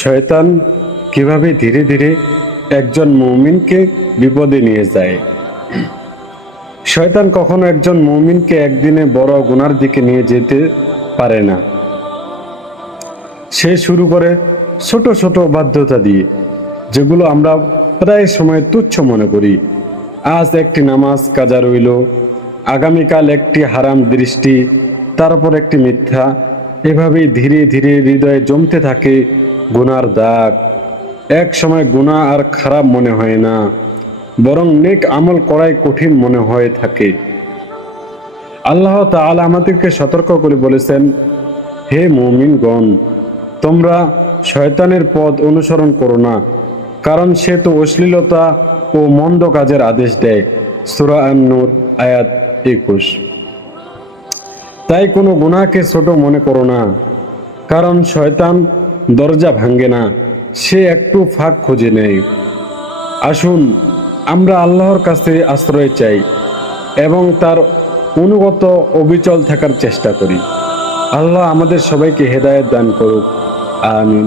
শয়তান কিভাবে ধীরে ধীরে একজন মুমিনকে বিপদে নিয়ে যায়। শয়তান কখনো একজন মুমিনকে একদিনে বড় গুনার দিকে নিয়ে যেতে পারে না। সে শুরু করে ছোট ছোট বাধ্যতা দিয়ে, যেগুলো আমরা প্রায় সময় তুচ্ছ মনে করি। আজ একটি নামাজ কাজা রইল, আগামীকাল একটি হারাম দৃষ্টি, তারপর একটি মিথ্যা। এভাবেই ধীরে ধীরে হৃদয়ে জমতে থাকে গুনার দাগ। এক সময় গুনাহ আর খারাপ মনে হয় না, বরং নেক আমল করাই কঠিন মনে হয়ে থাকে। আল্লাহ তাআলা আমাদেরকে সতর্ক করে বলেছেন, হে মুমিনগণ, তোমরা শয়তানের পথ অনুসরণ করো না, কারণ সে তো অশ্লীলতা ও মন্দ কাজের আদেশ দেয়। সূরা আন-নূর আয়াত 21। তাই কোনো গুনাহকে ছোট মনে করো না, কারণ শয়তান দরজা ভাঙে না, সে একটু ফাঁক খুঁজে নেয়। আসুন আমরা আল্লাহর কাছে আশ্রয় চাই এবং তার অনুগত অবিচল থাকার চেষ্টা করি। আল্লাহ আমাদের সবাইকে হেদায়েত দান করুক। আমিন।